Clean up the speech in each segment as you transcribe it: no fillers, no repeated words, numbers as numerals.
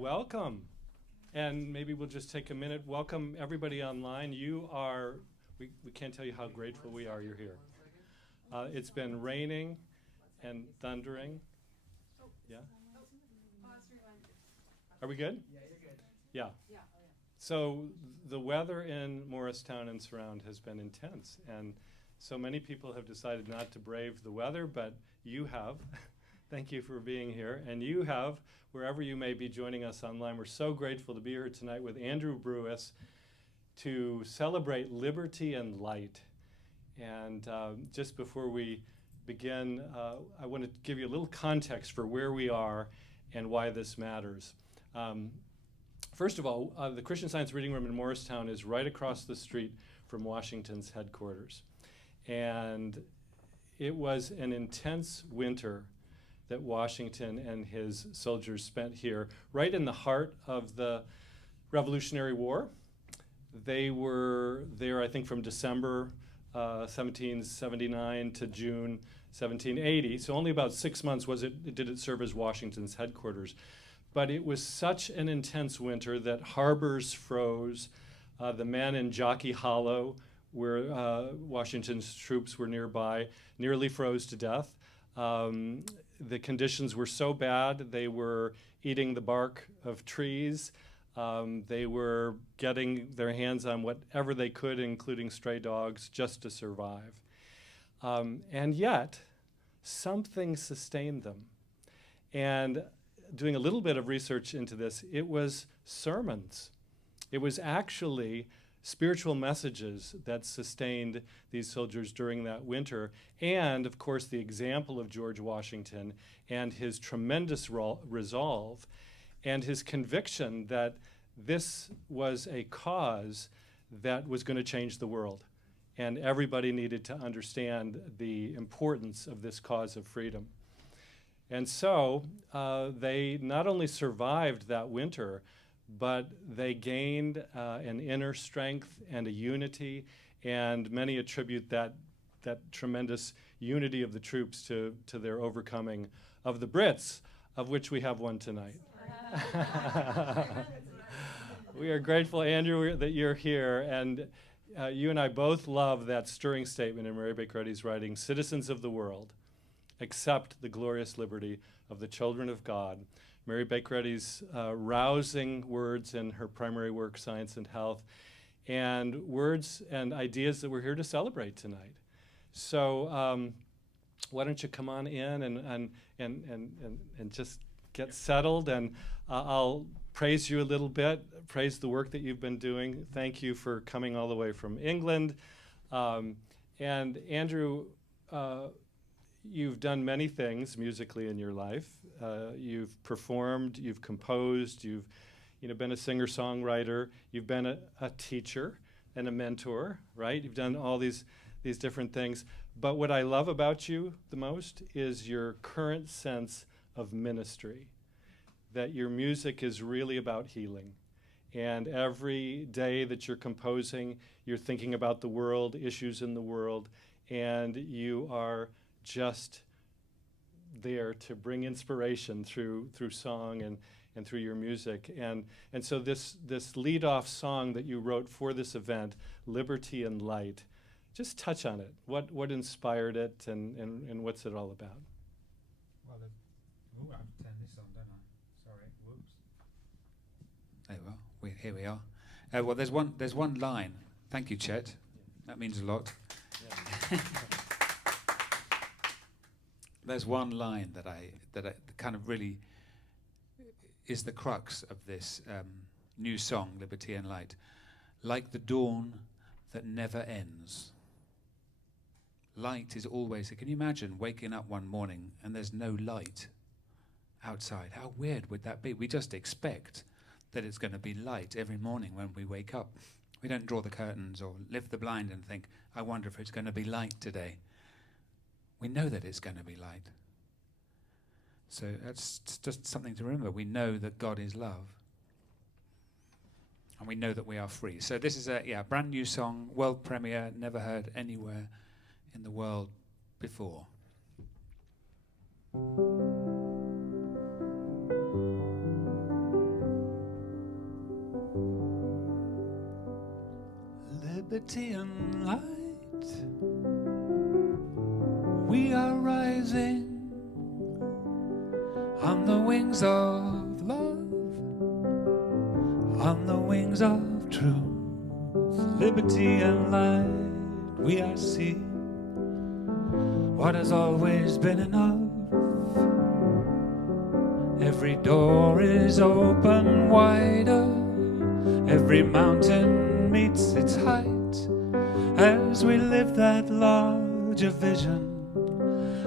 welcome. And maybe we'll just take a minute. Welcome everybody online. We can't tell you how grateful we are you're here. It's been raining and thundering. Yeah? Are we good? Yeah, you're good. Yeah. So the weather in Morristown and surround has been intense, and so many people have decided not to brave the weather, but you have. Thank you for being here, and you have, wherever you may be joining us online. We're so grateful to be here tonight with Andrew Brewis to celebrate liberty and light. And just before we begin, I want to give you a little context for where we are and why this matters. First of all, the Christian Science Reading Room in Morristown is right across the street from Washington's headquarters. And it was an intense winter that Washington and his soldiers spent here, right in the heart of the Revolutionary War. They were there, I think, from December 1779 to June 1780. So only about 6 months did it serve as Washington's headquarters. But it was such an intense winter that harbors froze. The men in Jockey Hollow, where Washington's troops were nearby, nearly froze to death. The conditions were so bad, they were eating the bark of trees. They were getting their hands on whatever they could, including stray dogs, just to survive. And yet, something sustained them. And doing a little bit of research into this, it was sermons. It was actually spiritual messages that sustained these soldiers during that winter, and of course the example of George Washington and his tremendous resolve and his conviction that this was a cause that was going to change the world, and everybody needed to understand the importance of this cause of freedom. And so they not only survived that winter, but they gained an inner strength and a unity, and many attribute that tremendous unity of the troops to their overcoming of the Brits, of which we have one tonight. We are grateful, Andrew, that you're here, and you and I both love that stirring statement in Mary Baker Eddy's writing, "Citizens of the world, accept the glorious liberty of the children of God." Mary Baker Eddy's rousing words in her primary work, Science and Health, and words and ideas that we're here to celebrate tonight. So why don't you come on in and just get settled, and I'll praise you a little bit, praise the work that you've been doing. Thank you for coming all the way from England. And Andrew, you've done many things musically in your life. You've performed, you've composed, you've been a singer-songwriter, you've been a teacher and a mentor, right? You've done all these different things. But what I love about you the most is your current sense of ministry, that your music is really about healing. And every day that you're composing, you're thinking about the world, issues in the world, and you are just there to bring inspiration through song and through your music. And so this lead-off song that you wrote for this event, Liberty and Light, just touch on it. What inspired it, and what's it all about? Well, I have to turn this on, don't I? Sorry, whoops. There we are. Here we are. Well, there's one line. Thank you, Chet. That means a lot. Yeah. There's one line that I kind of really is the crux of this new song, Liberty and Light. Like the dawn that never ends. Light is always. Can you imagine waking up one morning and there's no light outside? How weird would that be? We just expect that it's going to be light every morning when we wake up. We don't draw the curtains or lift the blind and think, I wonder if it's going to be light today. We know that it's going to be light. So that's just something to remember. We know that God is love. And we know that we are free. So this is a brand new song, world premiere, never heard anywhere in the world before. liberty and light. We are rising on the wings of love, on the wings of truth. Liberty and light, we are seeing what has always been enough. Every door is open wider, every mountain meets its height, as we live that larger vision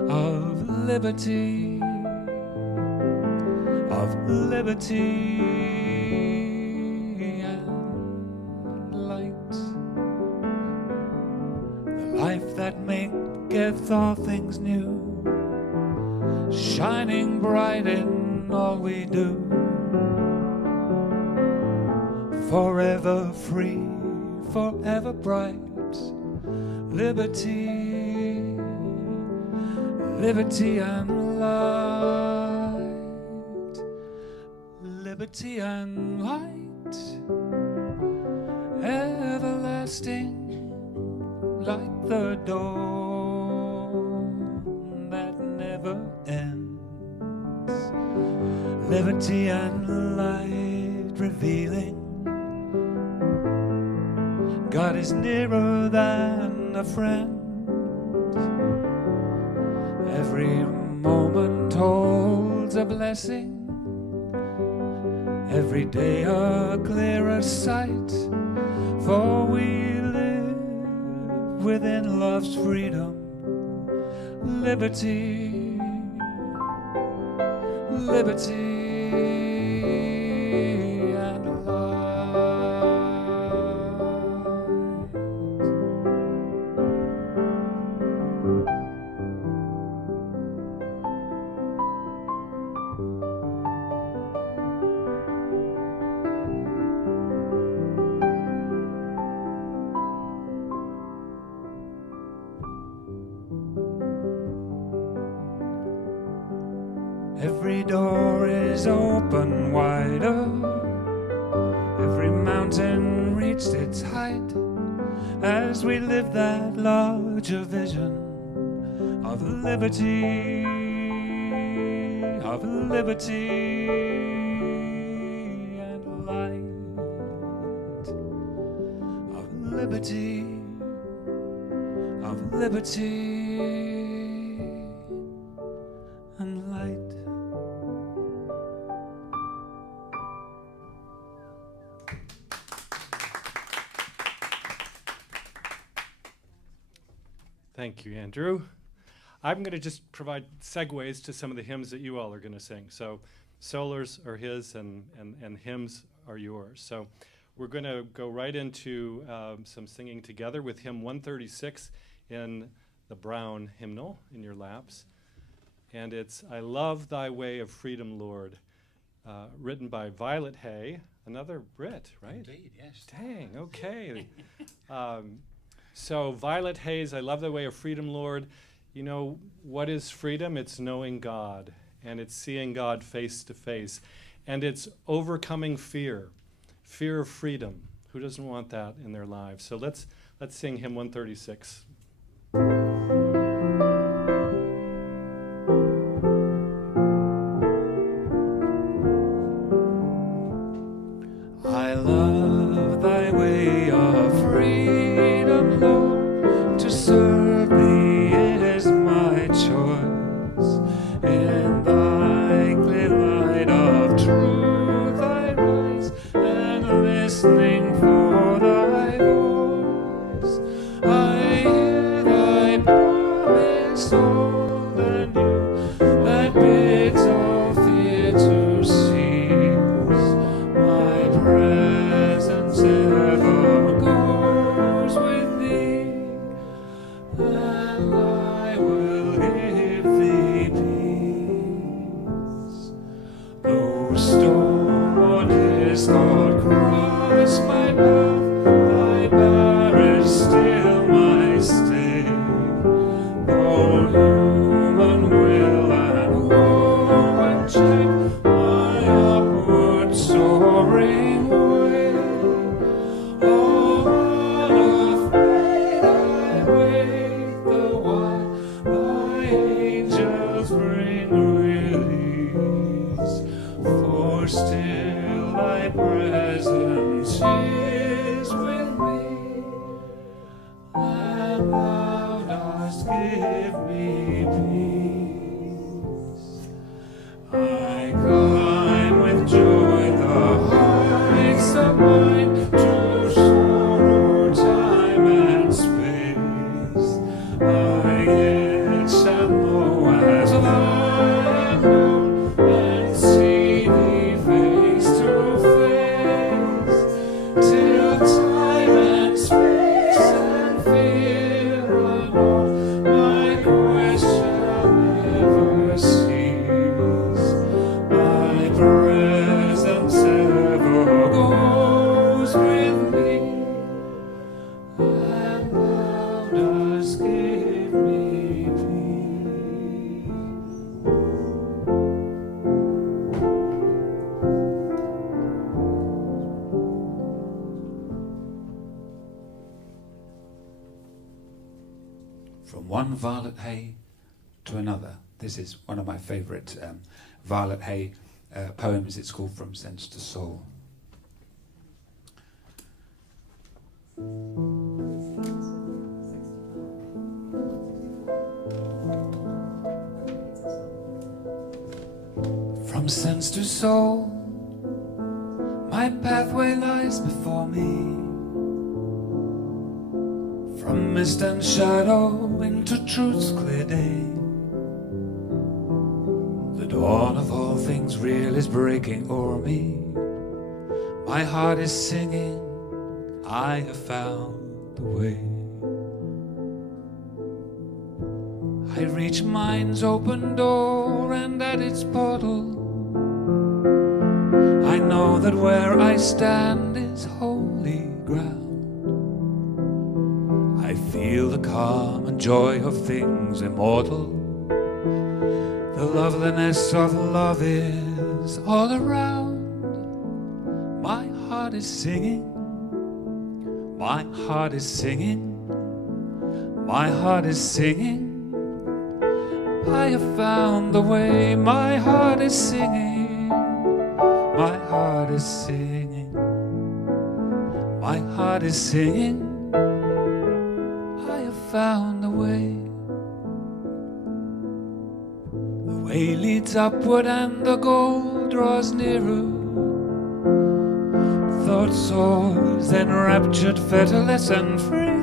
of liberty, and light. The life that maketh all things new, shining bright in all we do. Forever free, forever bright. Liberty, liberty and light. Liberty and light. Everlasting, like the dawn that never ends. Liberty and light revealing God is nearer than a friend. Every moment holds a blessing, every day a clearer sight, for we live within love's freedom. Liberty, liberty and light. Every door is open wider, every mountain reached its height, as we live that larger vision of liberty, and light, of liberty and light. Thank you, Andrew. I'm going to just provide segues to some of the hymns that you all are going to sing. So solos are his and hymns are yours. So we're going to go right into some singing together with hymn 136 in the brown hymnal in your laps. And it's I Love Thy Way of Freedom, Lord, written by Violet Hay, another Brit, right? Indeed, yes. Dang, okay. So Violet Hay's I Love Thy Way of Freedom, Lord. You know, what is freedom? It's knowing God, and it's seeing God face to face, and it's overcoming fear of freedom. Who doesn't want that in their lives? So let's sing hymn 136. I love thy way of freedom, Lord, to serve thee is my choice. In thy clear light of truth I rise, and listening for thy voice, I hear thy promise old and new, that bids all fear to cease. My presence ever goes with thee, and I will give thee peace. Though storm or discord cross my path, thy bar is still my stay. Though human will and woe uncheck my upward soaring way, all other still thy presence is with me, and thou dost give me peace. I climb with joy the heights of mine to sorrow, time and space. I yet shall know as I am known, and see thee face to face, till time and space and fear unknown my quest shall never cease. Thy presence ever goes with me, and thou dost give me peace. From one Violet Hay to another. This is one of my favourite Violet Hay poems. It's called From Sense to Soul. From sense to soul, my pathway lies before me. From mist and shadow into truth's clear day, the dawn of all things real is breaking o'er me. My heart is singing, I have found the way. I reach mind's open door, and at its portal I know that where I stand is holy ground. I feel the calm and joy of things immortal. The loveliness of love is all around. My heart is singing, my heart is singing, my heart is singing. I have found the way, my heart is singing, my heart is singing, my heart is singing. I have found the way. The way leads upward and the goal draws nearer. Thought soars, enraptured, fettlerless and free.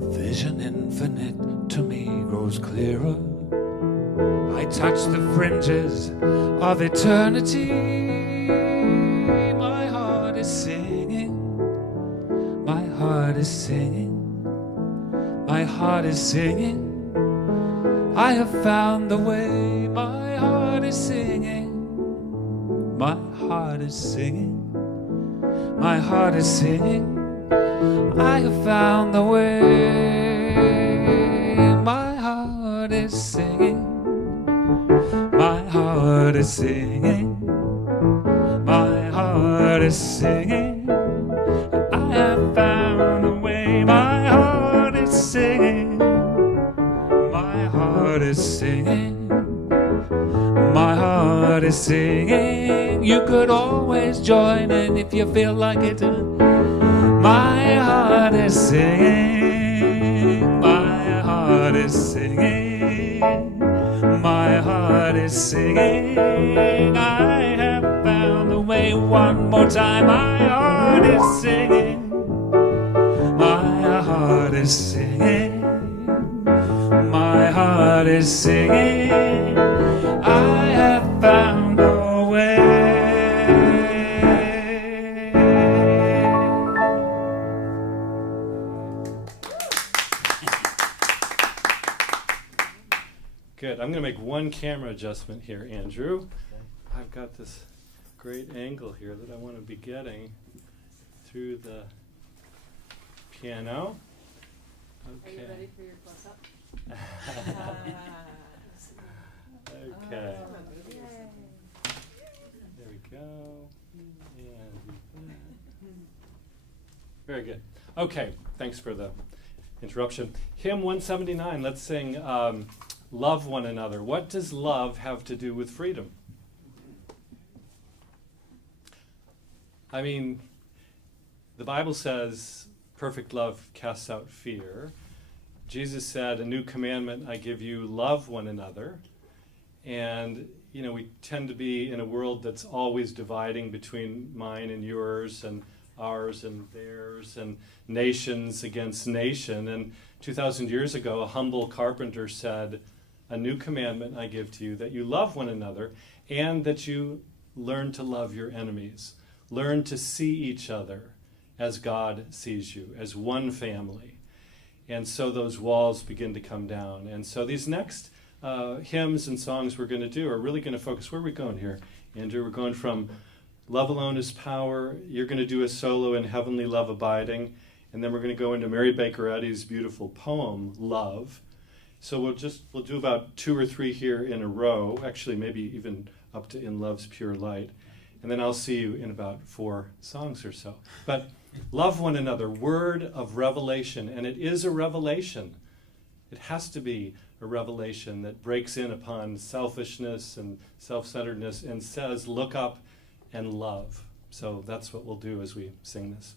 The vision infinite to me grows clearer. I touch the fringes of eternity. My heart is singing, my heart is singing, my heart is singing. I have found the way, my heart is singing, my heart is singing, my heart is singing. I have found the way, my heart is singing, my heart is singing, my heart is singing. I have found the way, my heart is singing, my heart is singing, my heart is singing. You could always join in if you feel like it. My heart is singing, my heart is singing, my heart is singing. I have found the way one more time. My heart is singing, my heart is singing, my heart is singing. I have found a way. Good. I'm going to make one camera adjustment here, Andrew. I've got this great angle here that I want to be getting through the piano. Okay. Are you ready for your close-up? Okay. There we go. And very good. Okay. Thanks for the interruption. Hymn 179. Let's sing Love One Another. What does love have to do with freedom? I mean, the Bible says perfect love casts out fear. Jesus said, a new commandment I give you, love one another. And, you know, we tend to be in a world that's always dividing between mine and yours and ours and theirs and nations against nation. And 2,000 years ago, a humble carpenter said, a new commandment I give to you, that you love one another and that you learn to love your enemies. Learn to see each other as God sees you, as one family. And so those walls begin to come down. And so these next hymns and songs we're going to do are really going to focus. Where are we going here, Andrew? We're going from Love Alone is Power. You're going to do a solo in Heavenly Love Abiding. And then we're going to go into Mary Baker Eddy's beautiful poem, Love. So we'll do about 2 or 3 here in a row, actually maybe even up to In Love's Pure Light. And then I'll see you in about 4 songs or so. But love one another, word of revelation. And it is a revelation. It has to be a revelation that breaks in upon selfishness and self-centeredness and says, look up and love. So that's what we'll do as we sing this.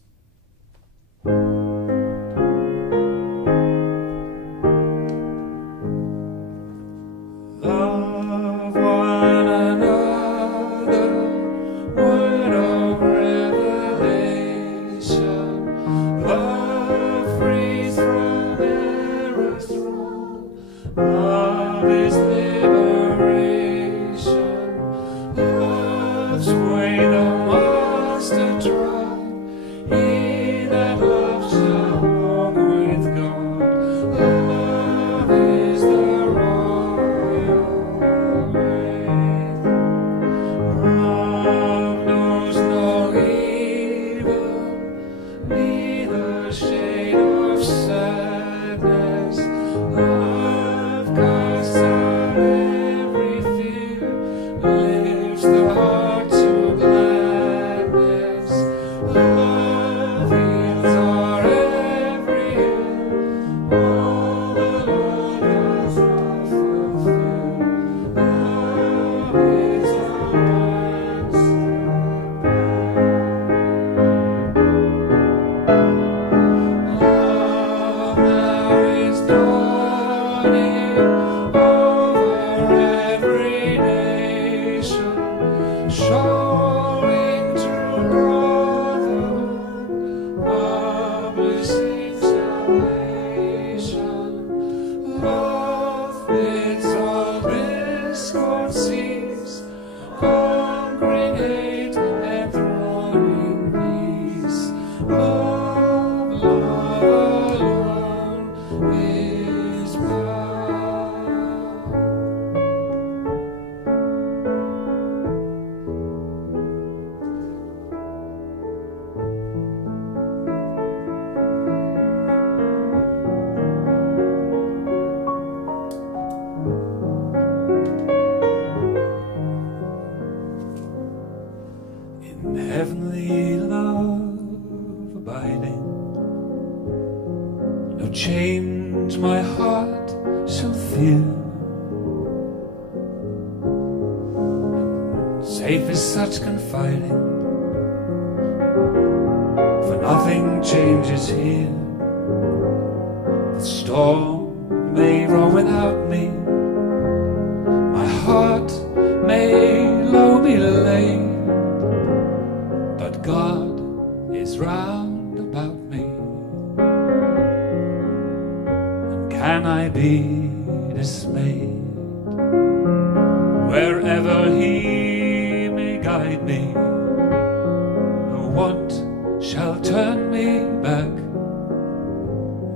Heavenly love abiding, no change my heart shall fear. Safe is such confiding, for nothing changes here. The storm may roll without me, my heart may low be laid, but God is round about me. And can I be dismayed? Wherever He may guide me, no want shall turn me back.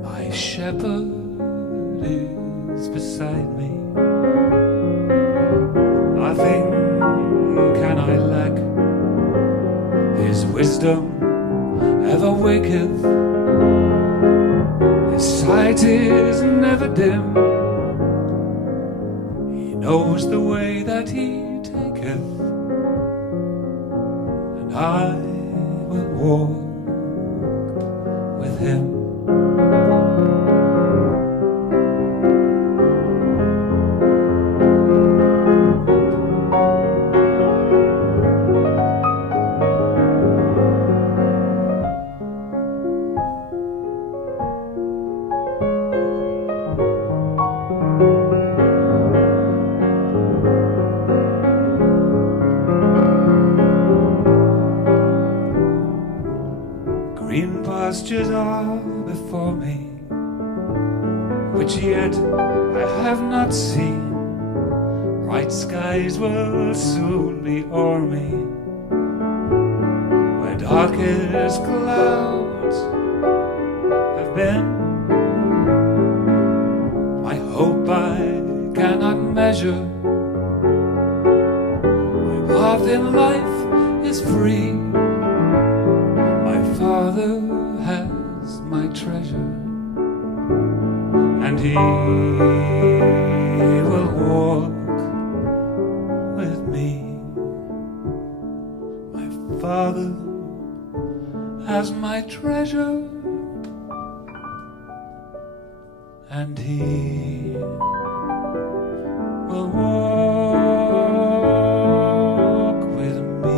My shepherd is beside me. Nothing can I lack. His wisdom ever waketh, His sight is never dim. He knows the way that He taketh, and I will walk with Him. pastures are before me, which yet I have not seen. Bright skies will soon be o'er me, where darkest clouds have been. My hope I cannot measure, my path in life is free. My Father has my treasure, and He will walk with me. My Father has my treasure, and He will walk with me.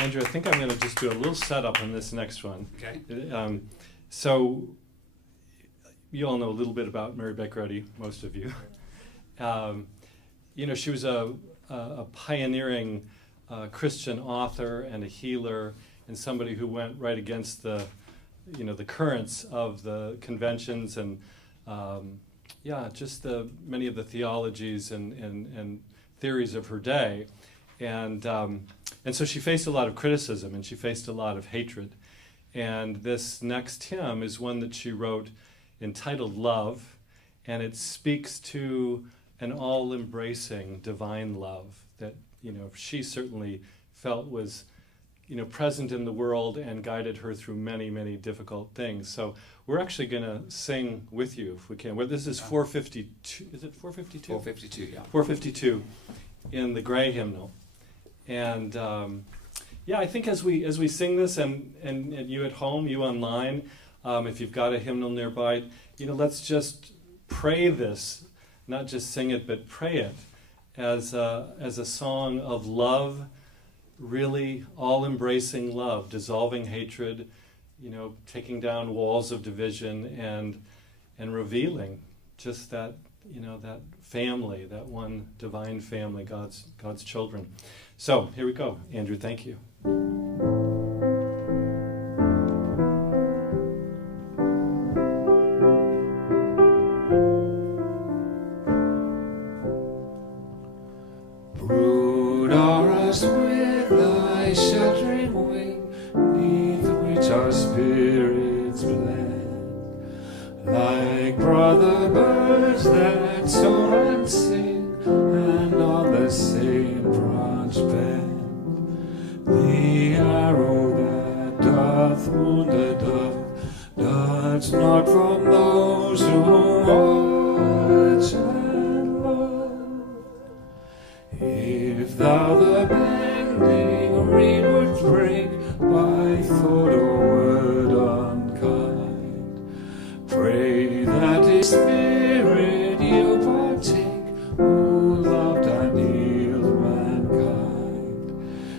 Andrew, I think I'm going to just do a little setup on this next one. Okay. So you all know a little bit about Mary Baker Eddy, most of you. She was a pioneering Christian author and a healer, and somebody who went right against the currents of the conventions and just many of the theologies and theories of her day, and so she faced a lot of criticism and she faced a lot of hatred. And this next hymn is one that she wrote entitled Love, and it speaks to an all-embracing divine love that she certainly felt was present in the world and guided her through many, many difficult things. So we're actually going to sing with you if we can. Well, this is 452. Is it 452? 452, yeah. 452 in the Gray hymnal. And I think as we sing this, and you at home, you online, if you've got a hymnal nearby, let's just pray this, not just sing it, but pray it as a song of love, really all-embracing love, dissolving hatred, taking down walls of division and revealing just that that family, that one divine family, God's children. So here we go. Andrew, thank you. Brood o'er us with thy sheltering wing, neath which our spirits blend, like brother birds that soar and sing, and on the same branch bend. The arrow that doth wound a dove darts not from those who watch and love. If thou the bending reed would break by thought or word unkind, pray that His Spirit you partake, who loved and healed mankind.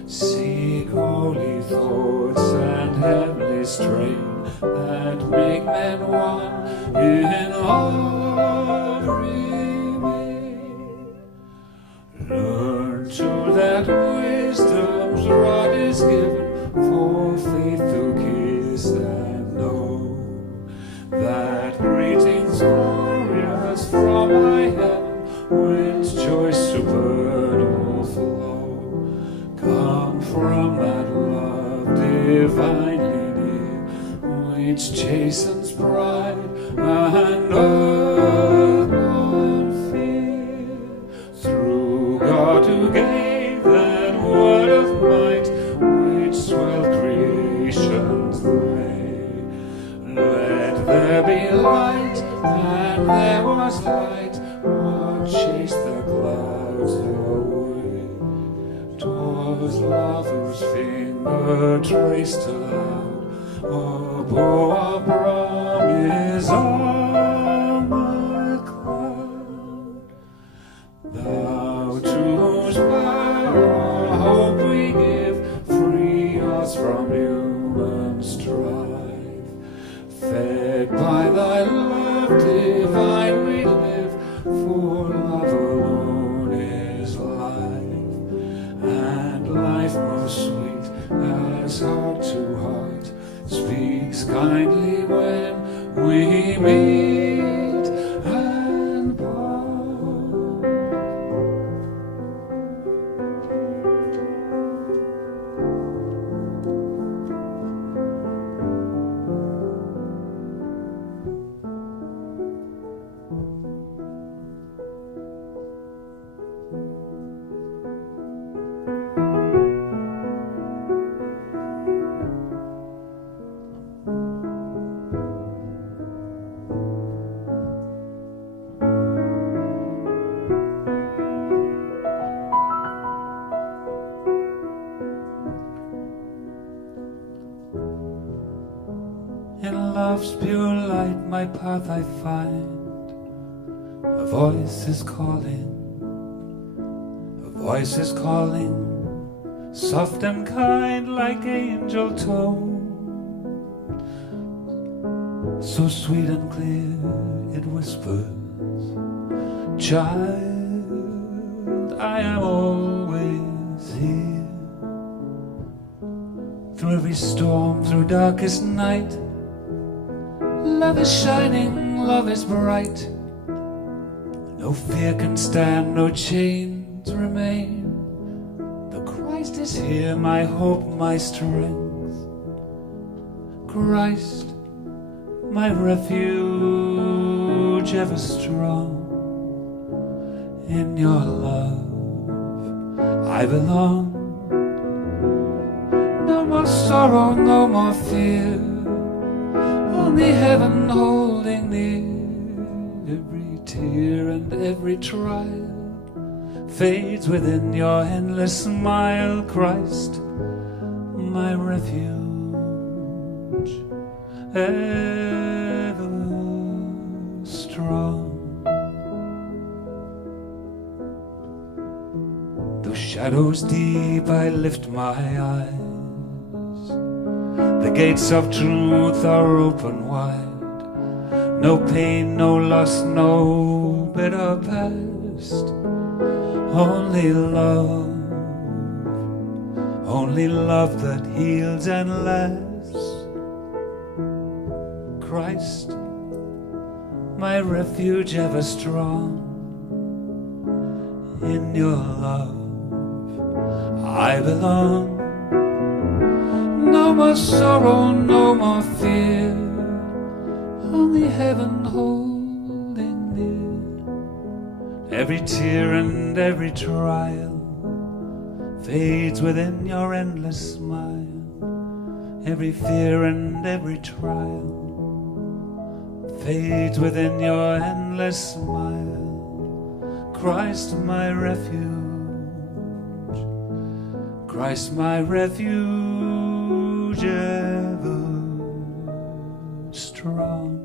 Seek holy thoughts and heavenly strain that make men one in love remain. Learn too that wisdom's rod is given for faith to kiss and know, that greetings glorious from my heaven, whence joy supernal flow, come from that love divinely near, which chastens pride and earthborn fear. Through God who gave that word of might, which swelled creation's lay, let there be light, and there was light, what chased the clouds away. 'Twas love whose finger traced aloud a bow of promise on the cloud. Thou to whose power our hope we give, free us from human strife, fed by thy love heart speaks kindly when we meet and part. In love's pure light my path I find. A voice is calling, a voice is calling, soft and kind like angel tone. So sweet and clear it whispers, child, I am always here. Through every storm, through darkest night, love is shining, love is bright. No fear can stand, no chains remain. The Christ is here, my hope, my strength. Christ, my refuge, ever strong. In your love I belong. No more sorrow, no more fear, only heaven holding near. Every tear and every trial fades within your endless smile. Christ, my refuge, ever strong. Though shadows deep I lift my eyes, the gates of truth are open wide. No pain, no loss, no bitter past. Only love that heals and lasts. Christ, my refuge ever strong. In your love I belong. No more sorrow, no more fear, only heaven holding near. Every tear and every trial fades within your endless smile. Every fear and every trial fades within your endless smile. Christ my refuge, Christ my refuge, ever strong.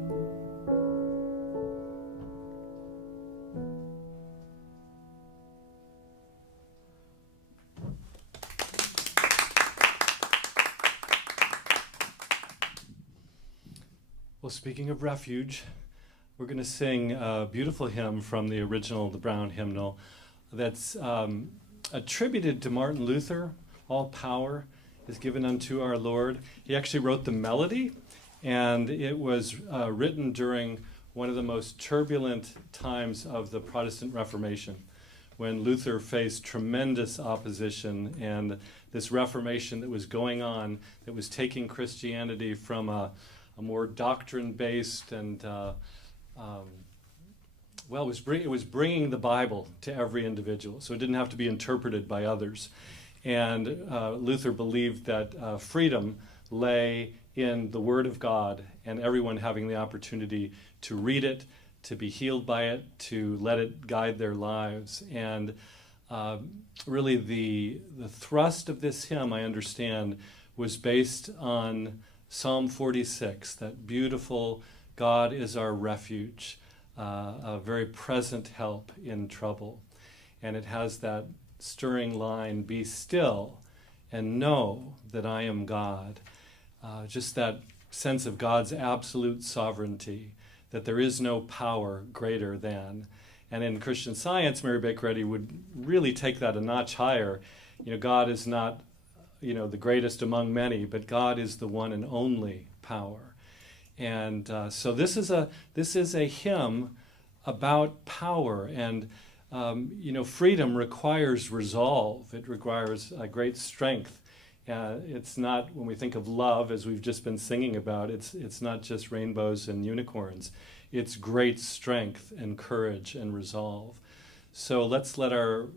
Well, speaking of refuge, we're going to sing a beautiful hymn from the original, the Brown hymnal, that's attributed to Martin Luther. All power is given unto our Lord. He actually wrote the melody, and it was written during one of the most turbulent times of the Protestant Reformation, when Luther faced tremendous opposition and this Reformation that was going on, that was taking Christianity from a more doctrine-based and it was bringing the Bible to every individual, so it didn't have to be interpreted by others. And Luther believed that freedom lay in the Word of God and everyone having the opportunity to read it, to be healed by it, to let it guide their lives. And really the thrust of this hymn, I understand, was based on Psalm 46, that beautiful God is our refuge, a very present help in trouble. And it has that stirring line, be still and know that I am God. Just that sense of God's absolute sovereignty, that there is no power greater than. And in Christian Science, Mary Baker Eddy would really take that a notch higher. You know, God is not the greatest among many, but God is the one and only power. And so this is a hymn about power, and freedom requires resolve. It requires great strength. It's not, when we think of love, as we've just been singing about, it's not just rainbows and unicorns. It's great strength and courage and resolve. So let's let our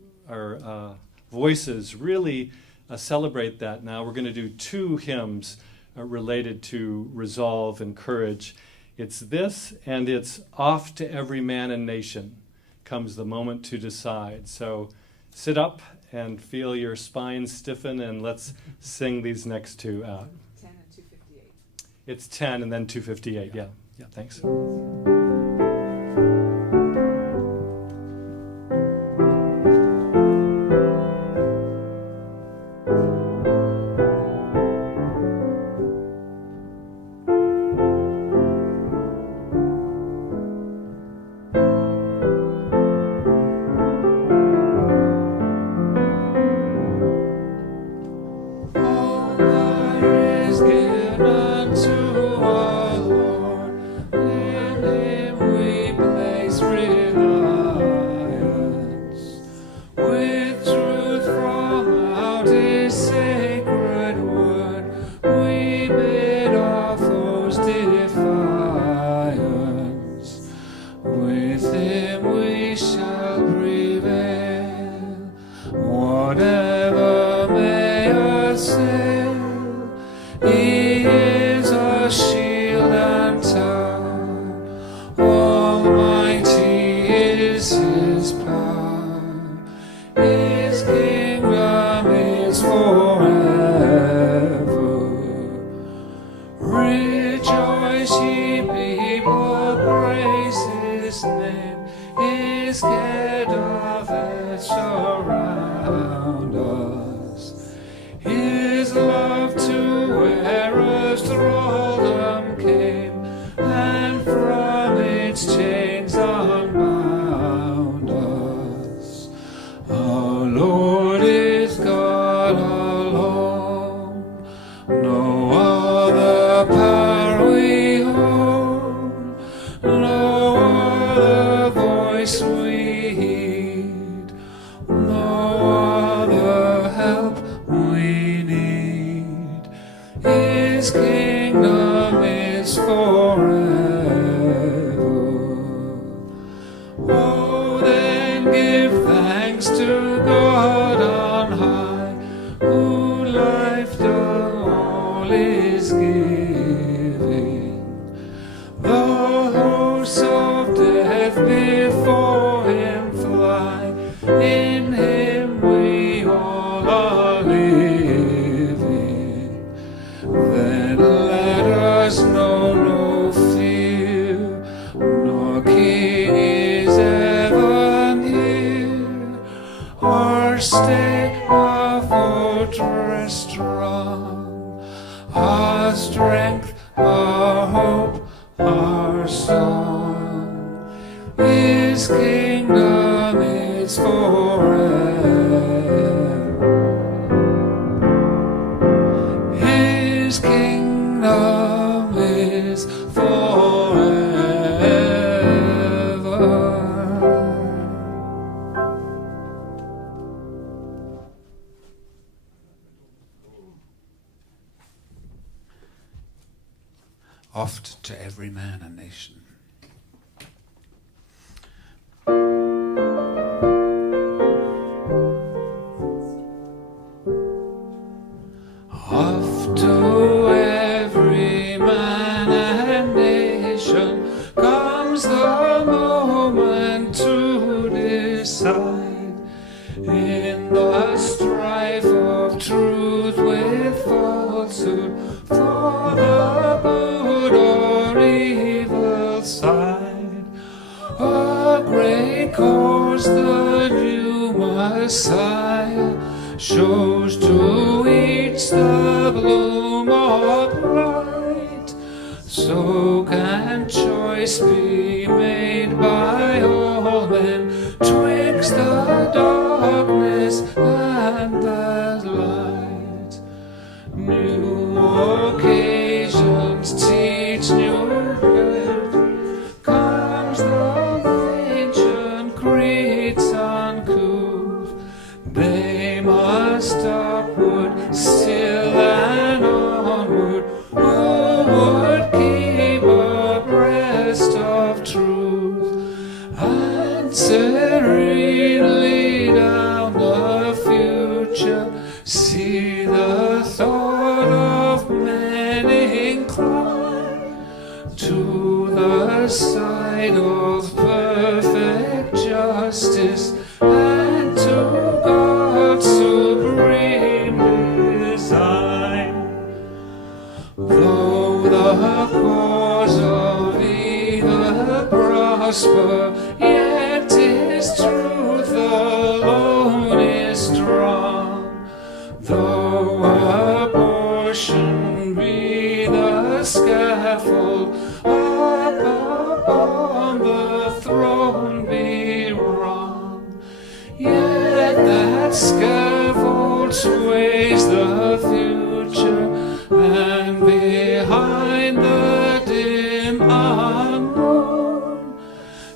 voices really celebrate that now. We're going to do two hymns related to resolve and courage. It's this, and it's Off to Every Man and Nation comes the moment to decide. So sit up and feel your spine stiffen, and let's sing these next two out. 10 and 258. It's 10 and then 258, yeah. Yeah, thanks. Oft to every man a nation. Oft to every man and nation comes the moment to decide in the strife of truth with falsehood for the good or evil side. A great cause the new Messiah shows to each the bloom of light. So can choice be made by all men twixt the darkness and the light. occasions teach new good. Comes the ancient creeds uncouth. They must upward, still and onward. Who would keep abreast of truth and serenely down the future see the thought of men incline to the side of perfect justice and to God's supreme design. Though the cause of either prosper, yet is truth alone is strong. Though abortion be the scaffold, up upon the throne be wrong, yet that scaffold sways the future, and behind the dim unknown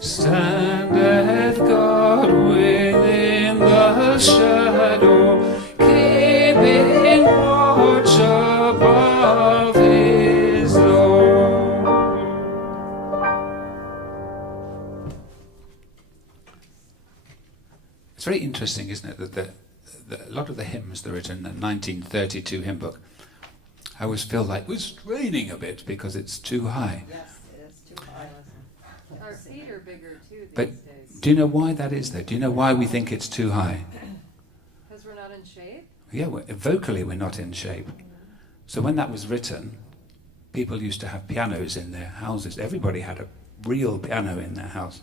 standeth God within the shadow, keeping watch above his own. It's very interesting, isn't it, that a lot of the hymns that are written in the 1932 hymn book, I always feel like we're straining a bit because it's too high. Yes, it is too high. Our feet are bigger too these But days. do you know why that is, though? Do you know why we think it's too high? Because we're not in shape? Yeah, vocally we're not in shape. So when that was written, people used to have pianos in their houses. Everybody had a real piano in their house.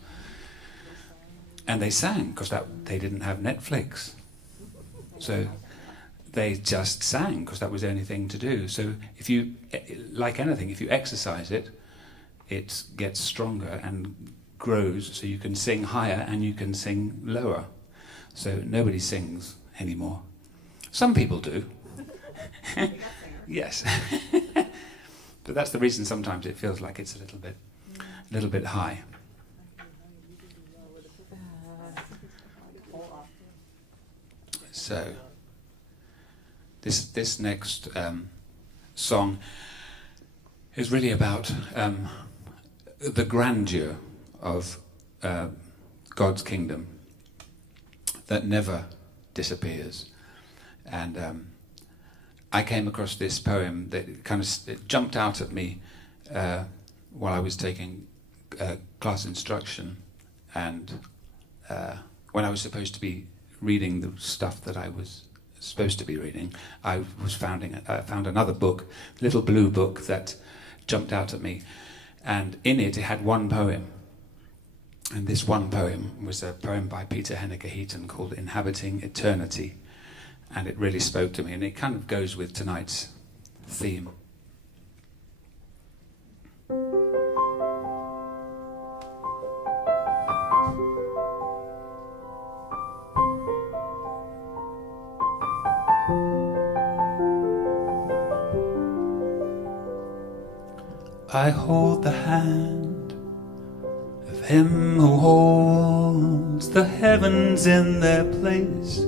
And they sang, because they didn't have Netflix. So they just sang, because that was the only thing to do. So if you, like anything, if you exercise it, it gets stronger and grows, so you can sing higher and you can sing lower. So nobody sings anymore. Some people do. Yes. But that's the reason sometimes it feels like it's a little bit high. So this next song is really about the grandeur of God's kingdom that never disappears. And I came across this poem that kind of it jumped out at me while I was taking class instruction, and when I was supposed to be reading the stuff that I was supposed to be reading, I found another book, little blue book, that jumped out at me, and in it had one poem. And this one poem was a poem by Peter Henniker Heaton called Inhabiting Eternity, and it really spoke to me, and it kind of goes with tonight's theme. I hold the hand of him who holds the heavens in their place.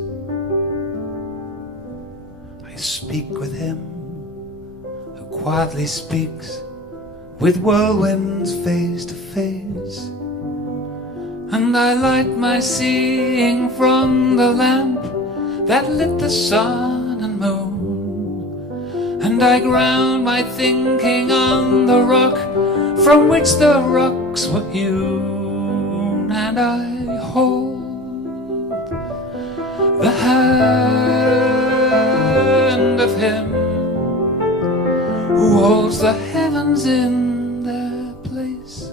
I speak with him who quietly speaks with whirlwinds face to face. And I light my seeing from the lamp that lit the sun and moon. And I ground my thinking on the rock from which the rocks were hewn. And I hold the hand of him who holds the heavens in their place.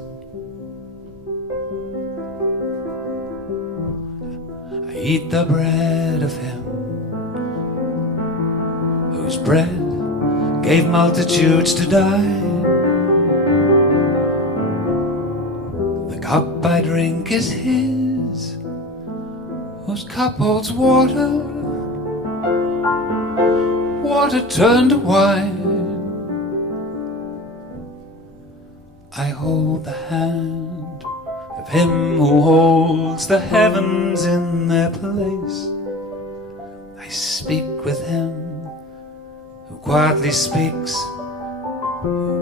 I eat the bread of him whose bread gave multitudes to die. The cup I drink is his, whose cup holds water, water turned to wine. I hold the hand of him who holds the heavens in their place. I speak with him who quietly speaks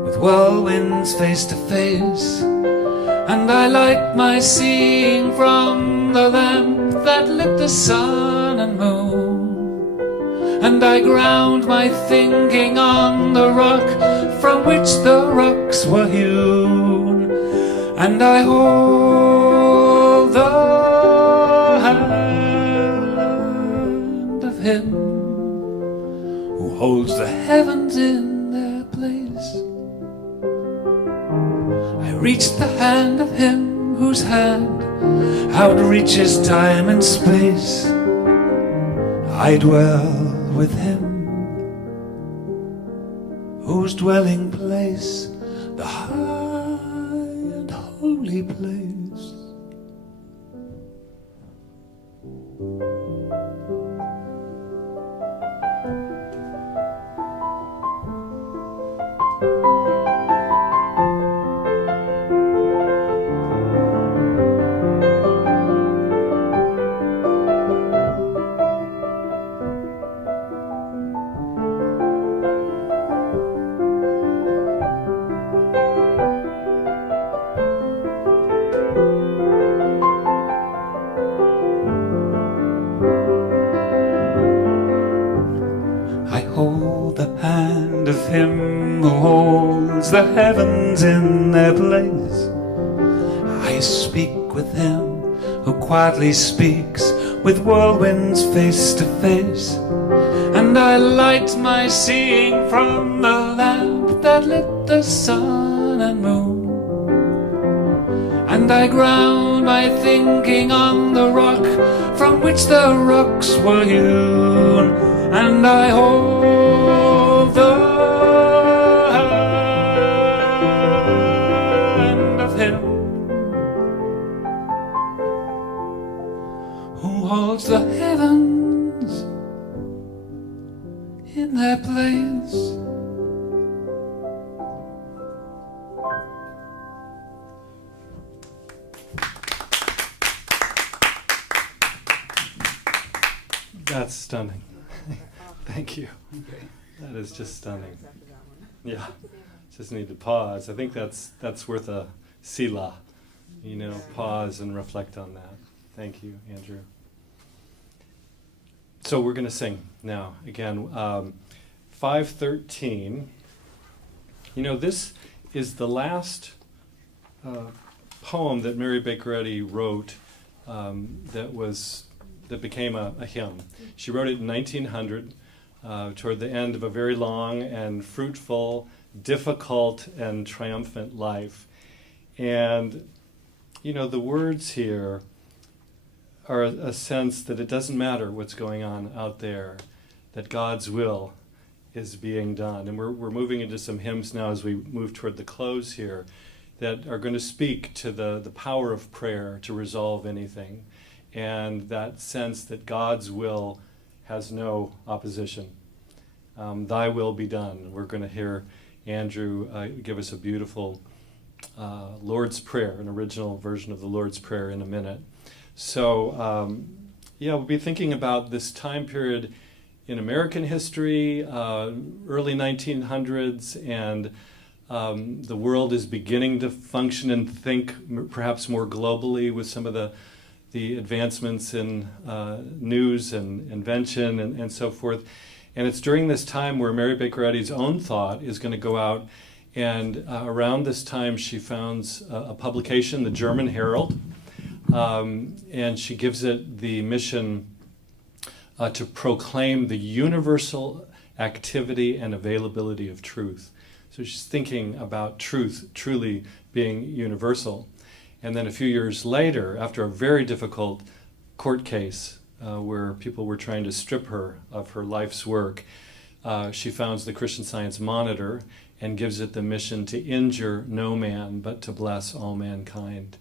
with whirlwinds face to face. And I light my seeing from the lamp that lit the sun and moon. And I ground my thinking on the rock from which the rocks were hewn. And I hold the hand of him who holds the heavens in their place. I reach the hand of him whose hand outreaches time and space. I dwell with him whose dwelling place, the high and holy place. The heavens in their place. I speak with him who quietly speaks with whirlwinds face to face. And I light my seeing from the lamp that lit the sun and moon. And I ground my thinking on the rock from which the rocks were hewn. And I hold the the heavens in their place. That's stunning. Thank you. That is just stunning. Yeah, just need to pause. I think that's worth a selah, pause and reflect on that. Thank you, Andrew. So we're going to sing now, again, 513. This is the last poem that Mary Baker Eddy wrote that became a hymn. She wrote it in 1900, toward the end of a very long and fruitful, difficult and triumphant life. And, the words here are a sense that it doesn't matter what's going on out there, that God's will is being done. And we're moving into some hymns now as we move toward the close here that are going to speak to the power of prayer to resolve anything, and that sense that God's will has no opposition. Thy will be done. We're going to hear Andrew give us a beautiful Lord's Prayer, an original version of the Lord's Prayer in a minute. So, we'll be thinking about this time period in American history, early 1900s, and the world is beginning to function and think perhaps more globally with some of the advancements in news and invention and so forth. And it's during this time where Mary Baker Eddy's own thought is going to go out, and around this time she founds a publication, the German Herald, and she gives it the mission to proclaim the universal activity and availability of truth. So she's thinking about truth truly being universal. And then a few years later, after a very difficult court case where people were trying to strip her of her life's work, she founds the Christian Science Monitor and gives it the mission to injure no man but to bless all mankind,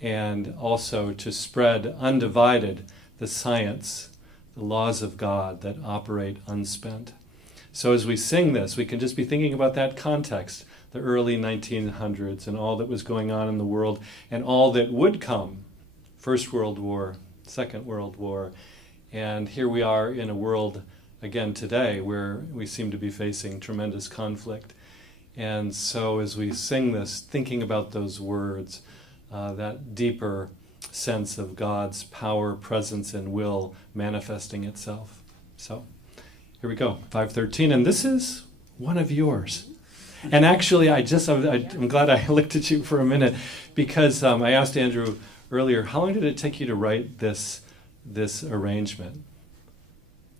and also to spread undivided the science, the laws of God that operate unspent. So as we sing this, we can just be thinking about that context, the early 1900s and all that was going on in the world and all that would come. First World War, Second World War, and here we are in a world again today where we seem to be facing tremendous conflict. And so as we sing this, thinking about those words, that deeper sense of God's power, presence, and will manifesting itself. So here we go, 513, and this is one of yours. And actually, I'm glad I looked at you for a minute, because I asked Andrew earlier, how long did it take you to write this arrangement?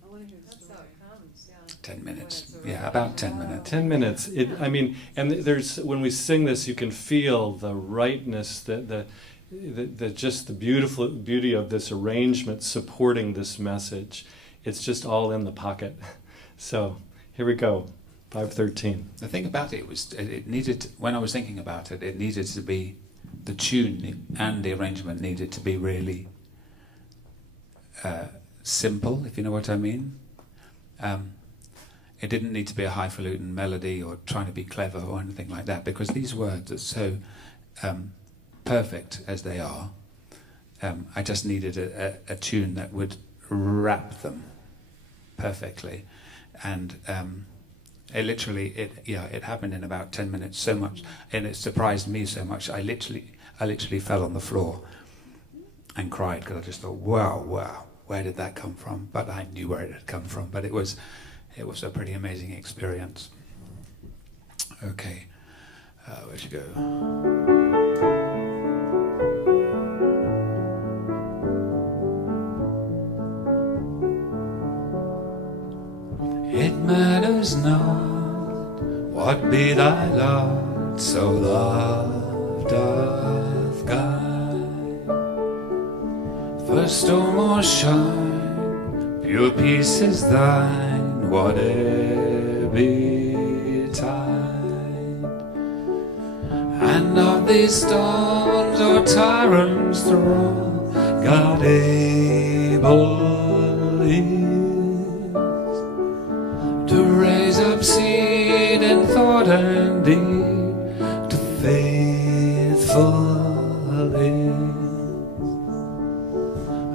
I want to hear the story. That's how it comes, 10 minutes. Yeah, about 10 minutes. 10 minutes. And there's, when we sing this, you can feel the rightness, just the beauty of this arrangement supporting this message. It's just all in the pocket. So here we go, 513. The thing about it was, it needed, when I was thinking about it, it needed to be, the tune and the arrangement needed to be really simple, if you know what I mean. It didn't need to be a highfalutin melody or trying to be clever or anything like that, because these words are so perfect as they are. I just needed a tune that would wrap them perfectly, and it happened in about 10 minutes, so much, and it surprised me so much. I literally fell on the floor and cried, because I just thought, wow, where did that come from? But I knew where it had come from. But it was a pretty amazing experience. Okay, where should go? It matters not what be thy lot, so love doth guide. For storm or shine, pure peace is thine, whate'er betide. And of these storms or tyrants' throng, God able is to raise up seed in thought and deed, to faithful live.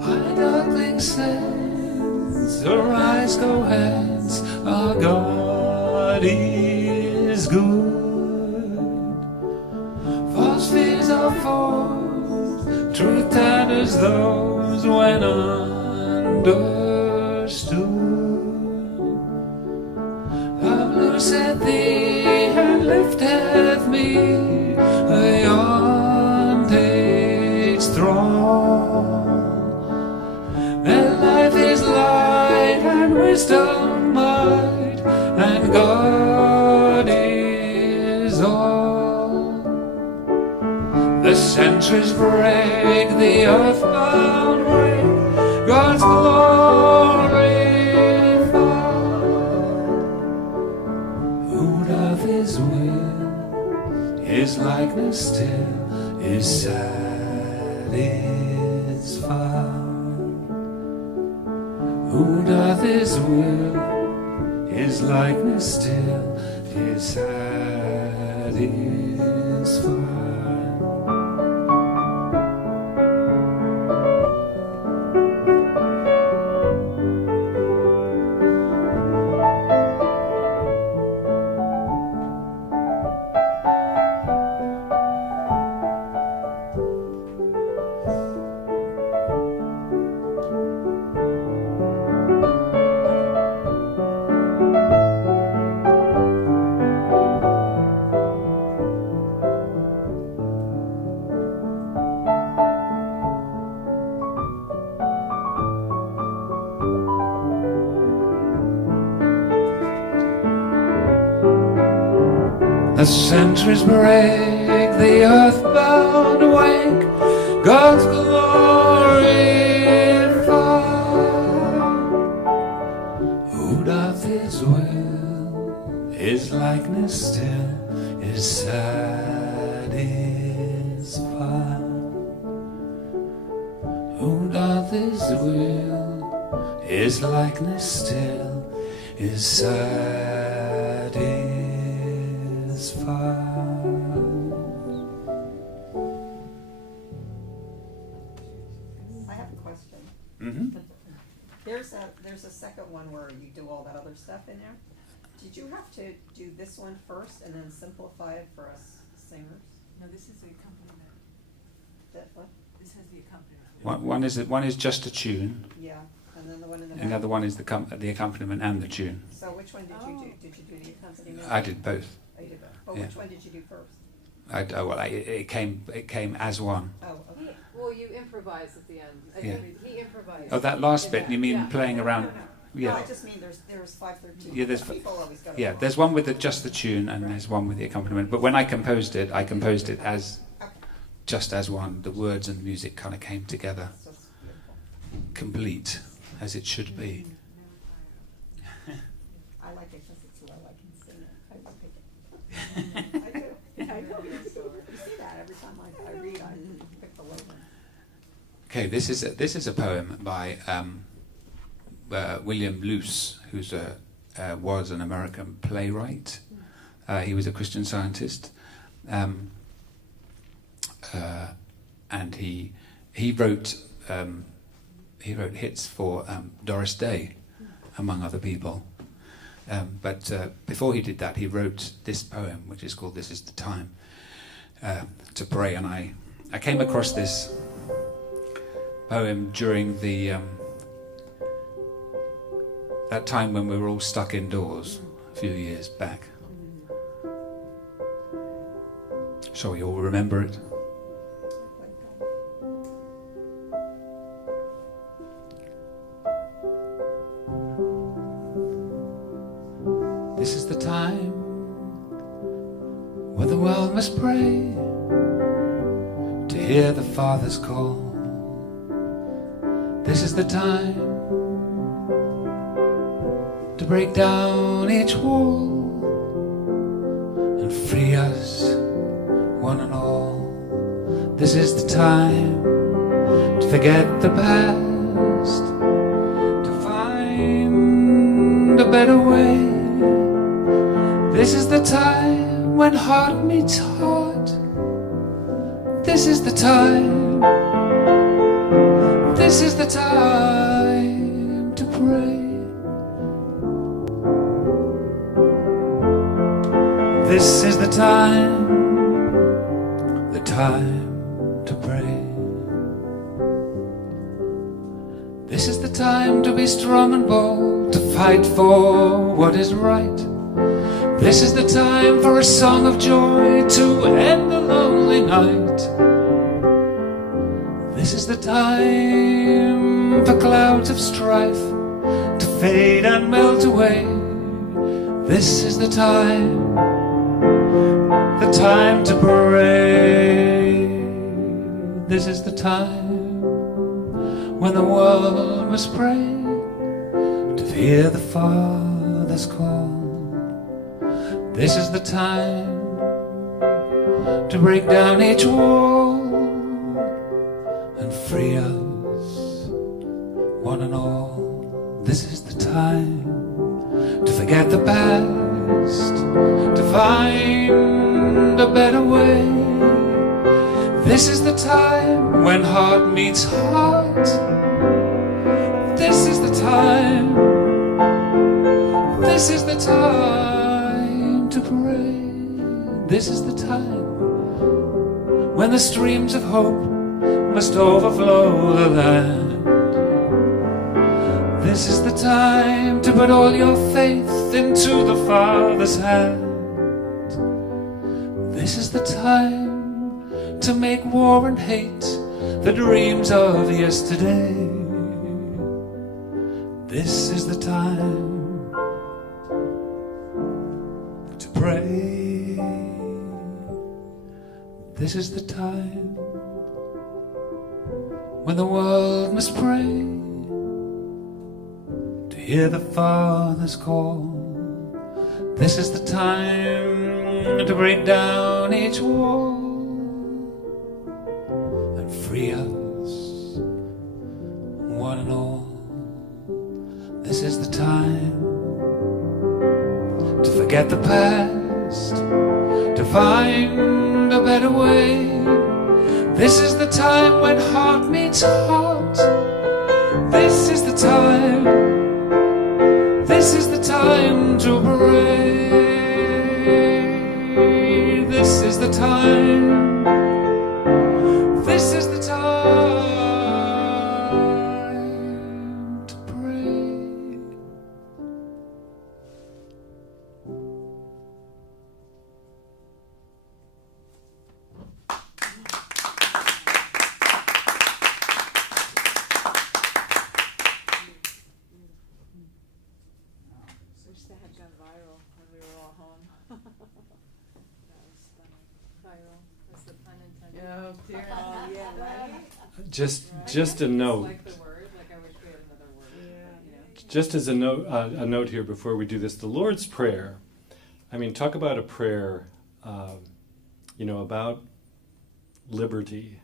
I darkling sense, arise, go hence, our God is good. False fears are false, truth tenders those when understood. Looseth thee and lifteth me beyond age's throng. Their life is light and wisdom might, and God is all. The centuries break, the earthbound wake, God's glory. His will, his likeness still is satisfied. Who doth his will, his likeness still is satisfied. The centuries break, the earthbound wake, God's glory fall. Who doth his will, his likeness still is satisfied. Who doth his will, his likeness still is satisfied. second one where you do all that other stuff in there, did you have to do this one first and then simplify it for us singers? No, this is the accompaniment. That what? This has the accompaniment. One is just a tune, Yeah, and then the one in the back. another one is the accompaniment and the tune. So which one did you do? Did you do the accompaniment? I did both. Oh, you did both. Oh, Yeah. which one did you do first? It came as one. Oh, okay. Well, you improvise at the end. I Yeah. think he improvised. Oh, that last bit. You mean Yeah. playing around? No, Yeah. I just mean there's 513. Yeah, there's People always go. Yeah, there's one with just the tune and there's one with the accompaniment. But when I composed it as Okay. just as one. The words and music kind of came together, So it's beautiful. complete as it should be. I like it because it's low. I can sing it. I will pick it. I do. I know. You see that every time I read. I pick the low one. Okay, this is a poem by William Luce, who's was an American playwright. He was a Christian Scientist, and he wrote hits for Doris Day, among other people. But before he did that, he wrote this poem, which is called "This Is the Time to Pray." And I came across this poem during that time when we were all stuck indoors a few years back. Shall we all remember it? This is the time when the world must pray to hear the Father's call. This is the time to break down each wall and free us, one and all. This is the time to forget the past, to find a better way. This is the time when heart meets heart. This is the time. This is the time to pray. This is the time to pray. This is the time to be strong and bold, to fight for what is right. This is the time for a song of joy to end a lonely night. This is the time for clouds of strife to fade and melt away. This is the time to pray. This is the time when the world must pray to hear the Father's call. This is the time to break down each wall and free us, one and all. This is the time to forget the past, to find a better way. This is the time when heart meets heart. This is the time. This is the time to pray. This is the time when the streams of hope must overflow the land. This is the time to put all your faith into the Father's hand. This is the time to make war and hate the dreams of yesterday. This is the time to pray. This is the time when the world must pray to hear the Father's call. This is the time to break down each wall and free us, one and all. This is the time to forget the past, to find a better way. This is the time when heart meets heart. This is the time. This is the time to pray. This is the time. This is the time to pray. Wish that had gone viral when we were all home. That was stunning. Viral, that's the pun intended. Oh, dear. Oh, yeah, right? Just a note. Like the word, like I wish we had another word. Yeah. Just as a note here before we do this, the Lord's Prayer. I mean, talk about a prayer, about liberty,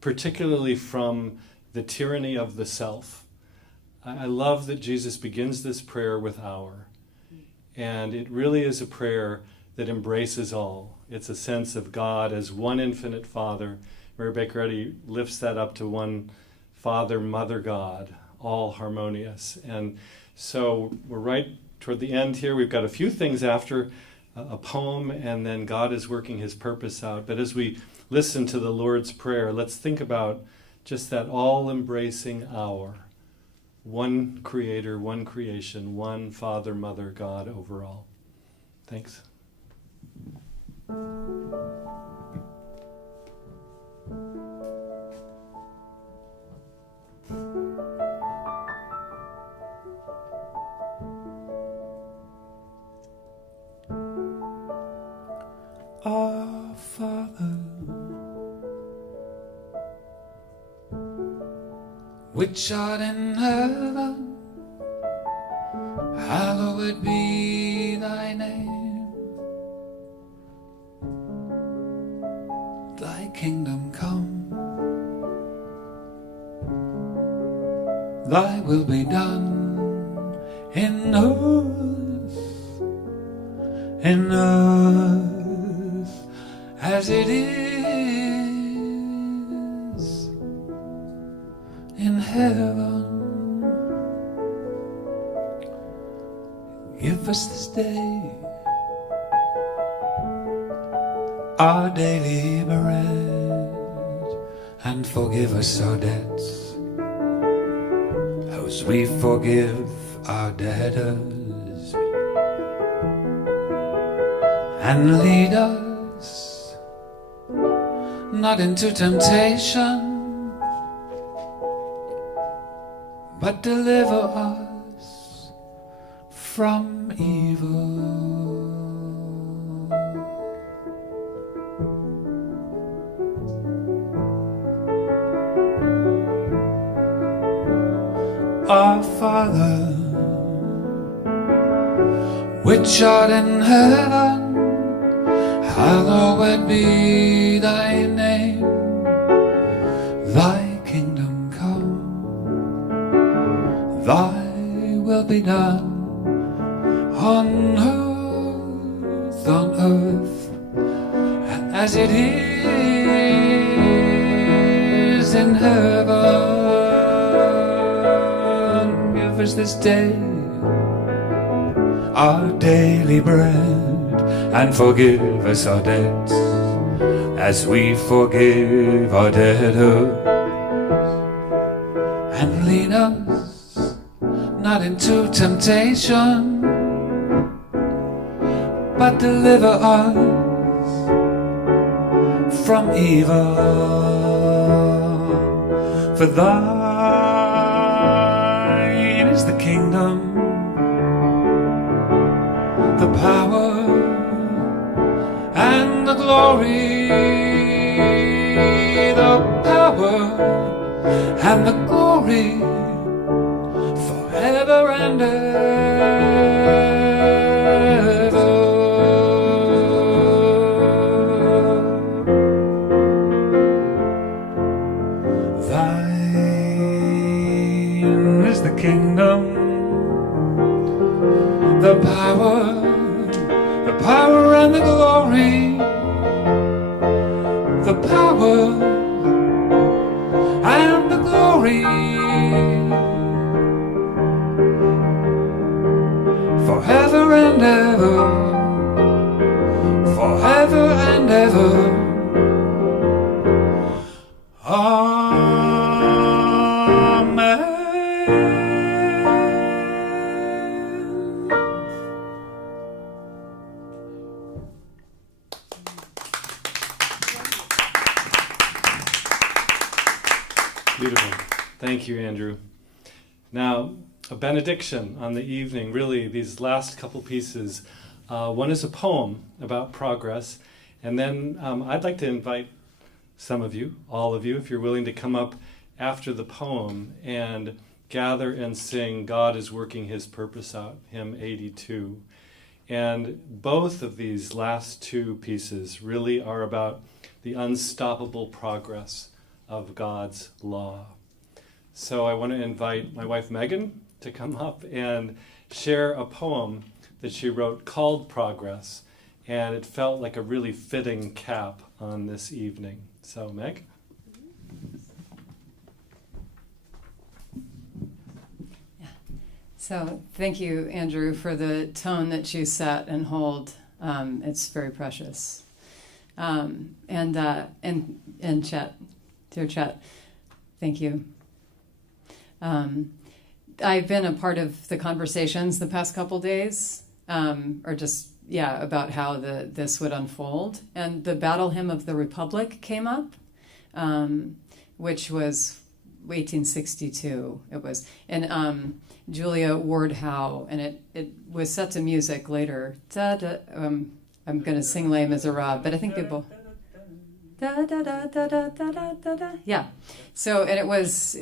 particularly from the tyranny of the self. I love that Jesus begins this prayer with "our," and it really is a prayer that embraces all. It's a sense of God as one infinite Father. Mary Baker Eddy lifts that up to one Father, Mother God, all harmonious. And so we're right toward the end here. We've got a few things after a poem, and then God is working his purpose out. But as we listen to the Lord's Prayer, let's think about just that all-embracing "our." One Creator, one creation, one Father, Mother, God over all. Thanks. Our Father, which art in heaven, hallowed be thy name. Thy kingdom come, thy will be done in earth as it is in heaven. Give us this day our daily bread, and forgive us our debts as we forgive our debtors, and lead us not into temptation, but deliver us from evil. Our Father, which art in heaven, hallowed be thy name. Thy kingdom come, thy will be done on earth as it is in heaven. Give us this day our daily bread, and forgive us our debts as we forgive our debtors, and lead us not into temptation, but deliver us from evil. For thine is the kingdom, the power and the glory, the power and the glory forever and ever. Thine is the kingdom, the power and the glory, the power and the glory Beautiful. Thank you, Andrew. Now, a benediction on the evening, really, these last couple pieces. One is a poem about progress, and then I'd like to invite some of you, all of you, if you're willing to come up after the poem and gather and sing God is Working His Purpose Out, hymn 82. And both of these last two pieces really are about the unstoppable progress of God's law. So I want to invite my wife Megan to come up and share a poem that she wrote called Progress, and it felt like a really fitting cap on this evening. So Meg? So thank you, Andrew, for the tone that you set and hold. It's very precious. And Chet, dear Chet, thank you. I've been a part of the conversations the past couple days, about how this would unfold. And the Battle Hymn of the Republic came up, which was 1862. It was, and Julia Ward Howe, and it was set to music later. I'm going to sing Les Miserables, but I think people. Yeah. So, and it was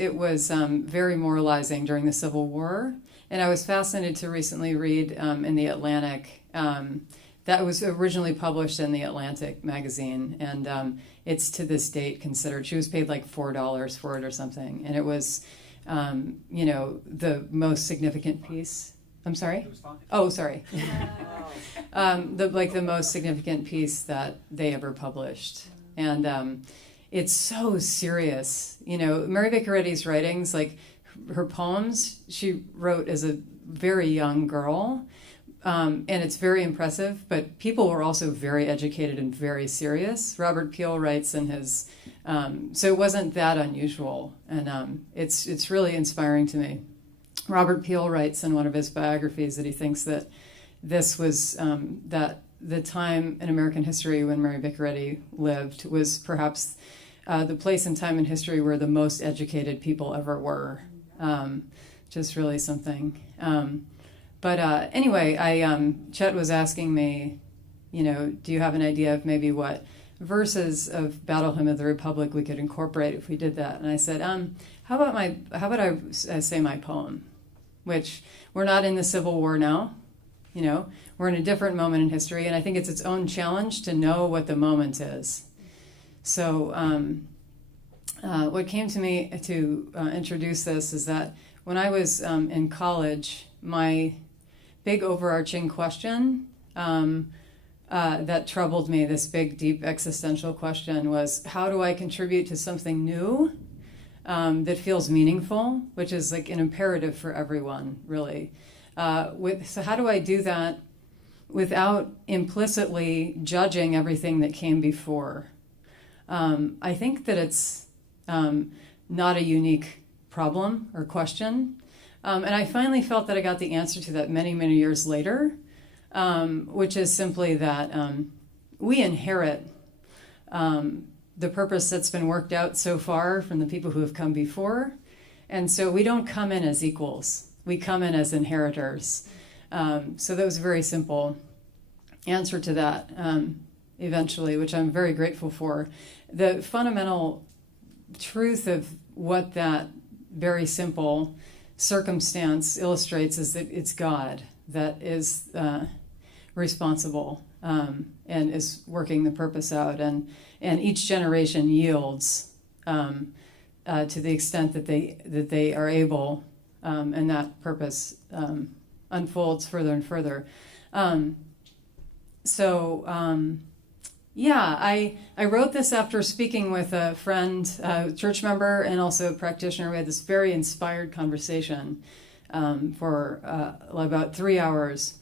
very moralizing during the Civil War, and I was fascinated to recently read in the Atlantic. That was originally published in the Atlantic magazine, and it's to this date considered. She was paid like $4 for it or something, and it was, the most significant piece. I'm sorry? It was fine. Oh, sorry. The most significant piece that they ever published. And it's so serious. Mary Baker Eddy's writings, like her poems, she wrote as a very young girl. And it's very impressive, but people were also very educated and very serious. Robert Peel writes in his, so it wasn't that unusual. And it's really inspiring to me. Robert Peel writes in one of his biographies that he thinks that this was, that the time in American history when Mary Baker Eddy lived was perhaps the place and time in history where the most educated people ever were. Just really something. But anyway, Chet was asking me, do you have an idea of maybe what verses of Battle Hymn of the Republic we could incorporate if we did that? And I said, how about I say my poem, which we're not in the Civil War now, we're in a different moment in history, and I think it's its own challenge to know what the moment is. So what came to me to introduce this is that when I was in college, my big overarching question that troubled me, this big, deep existential question, was how do I contribute to something new that feels meaningful, which is like an imperative for everyone, really. So how do I do that without implicitly judging everything that came before? I think that it's not a unique problem or question. And I finally felt that I got the answer to that many, many years later, which is simply that we inherit the purpose that's been worked out so far from the people who have come before. And so we don't come in as equals. We come in as inheritors. So that was a very simple answer to that eventually, which I'm very grateful for. The fundamental truth of what that very simple circumstance illustrates is that it's God that is responsible and is working the purpose out, and each generation yields to the extent that they are able, and that purpose unfolds further and further. I wrote this after speaking with a friend, church member, and also a practitioner. We had this very inspired conversation for about 3 hours.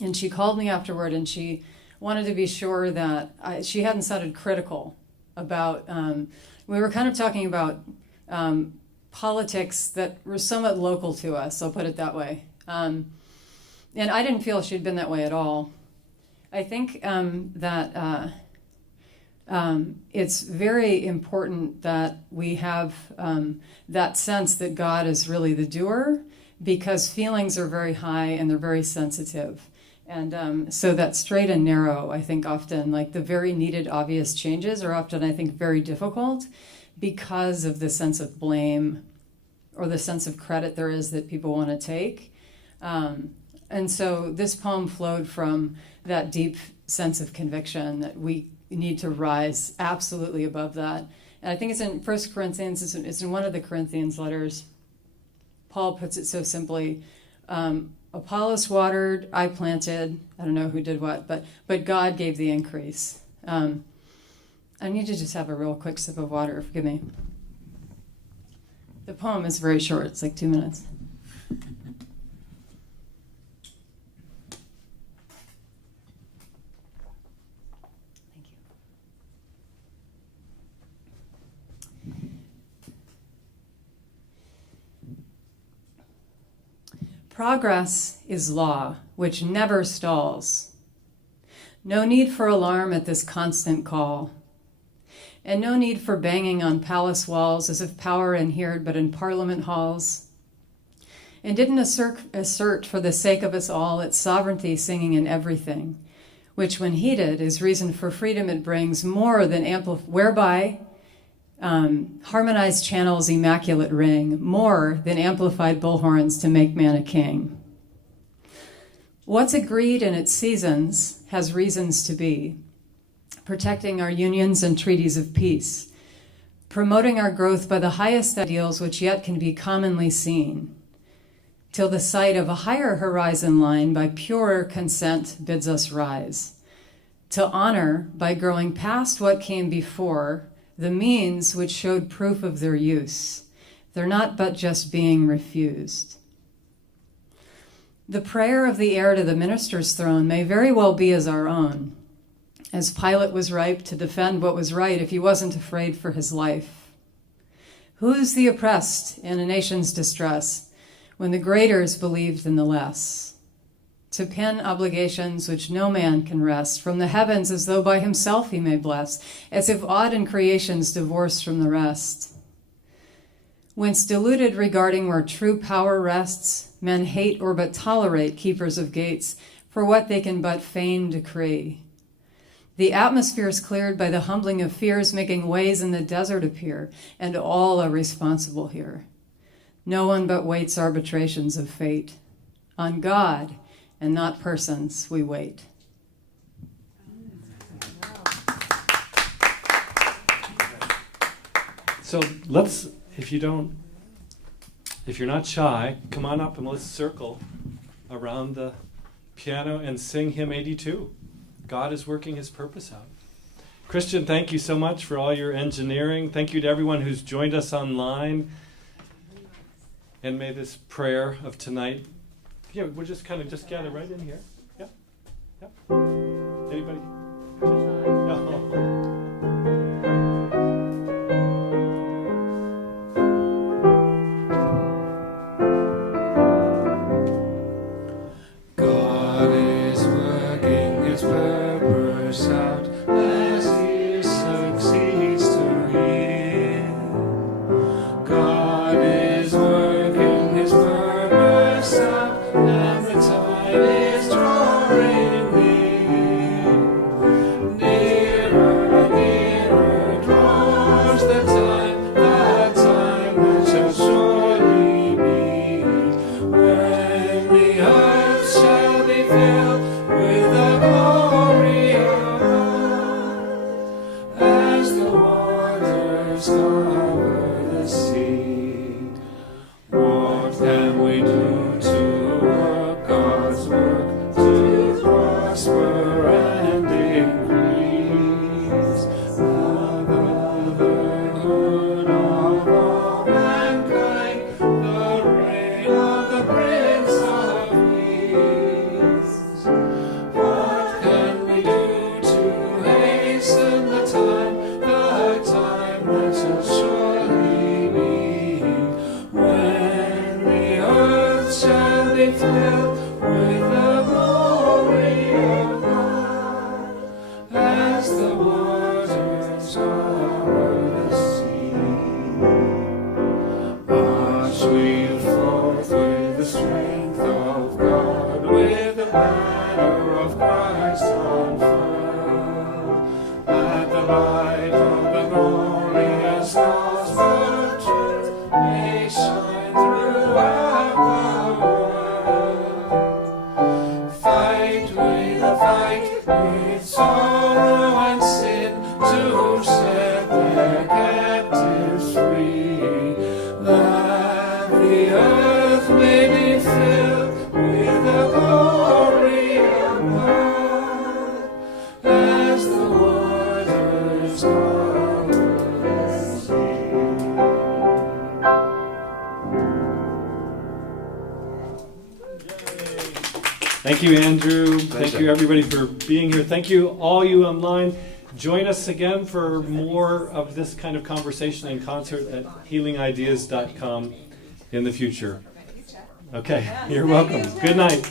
And she called me afterward, and she wanted to be sure that she hadn't sounded critical about, we were kind of talking about politics that were somewhat local to us, I'll put it that way. And I didn't feel she'd been that way at all. I think that it's very important that we have that sense that God is really the doer, because feelings are very high and they're very sensitive. And so that straight and narrow, I think often, like the very needed obvious changes are often, I think, very difficult because of the sense of blame or the sense of credit there is that people want to take. And so this poem flowed from that deep sense of conviction that we need to rise absolutely above that. And I think it's in 1 Corinthians, it's in one of the Corinthians letters. Paul puts it so simply, Apollos watered, I planted, I don't know who did what, but God gave the increase. I need to just have a real quick sip of water, forgive me. The poem is very short, it's like 2 minutes. Thank you. Progress is law, which never stalls. No need for alarm at this constant call. And no need for banging on palace walls as if power inhered but in parliament halls. And didn't assert for the sake of us all its sovereignty singing in everything, which when heeded is reason for freedom it brings more than whereby harmonized channels immaculate ring, more than amplified bullhorns to make man a king. What's agreed in its seasons has reasons to be, protecting our unions and treaties of peace, promoting our growth by the highest ideals which yet can be commonly seen, till the sight of a higher horizon line by purer consent bids us rise, to honor by growing past what came before the means which showed proof of their use. They're not but just being refused. The prayer of the heir to the minister's throne may very well be as our own, as Pilate was ripe to defend what was right if he wasn't afraid for his life. Who's the oppressed in a nation's distress when the greaters believed in the less? To pin obligations which no man can wrest from the heavens as though by himself he may bless, as if odd in creations divorced from the rest. Whence deluded regarding where true power rests, men hate or but tolerate keepers of gates for what they can but feign decree. The atmosphere is cleared by the humbling of fears, making ways in the desert appear, and all are responsible here. No one but waits arbitrations of fate. On God and not persons we wait. So let's, if you're not shy, come on up and let's circle around the piano and sing hymn 82. God is working his purpose out. Christian, thank you so much for all your engineering. Thank you to everyone who's joined us online. And may this prayer of tonight, we'll just kind of just gather right in here. Yep. Yep. Anybody? No. God is working his purpose out as he succeeds to heal. God is working his purpose out, and the time is drawing near. Nearer, nearer draws the time that shall surely be, when the earth shall be filled with the glory of God, as the waters cover the sea. What can we do to work God's work, to prosper and increase the brotherhood of all mankind, the reign of the Prince of Peace? What can we do to hasten the time that shall surely be, when the earth shall be filled with the glory of God, as the waters waves o'er the sea. March we forth with the strength of God, with the banner of Christ unfurled, that the light of the glorious gospel of truth may shine throughout the world. Fight we the fight with sorrow and sin to set their captives free, that the earth may be filled with the glory of God, as the waters cover the sea. Thank you, Andrew. Thank Pleasure. you, everybody, for being here. Thank you, all you online. Join us again for more of this kind of conversation and concert at healingideas.com in the future. Okay, you're welcome. Good night.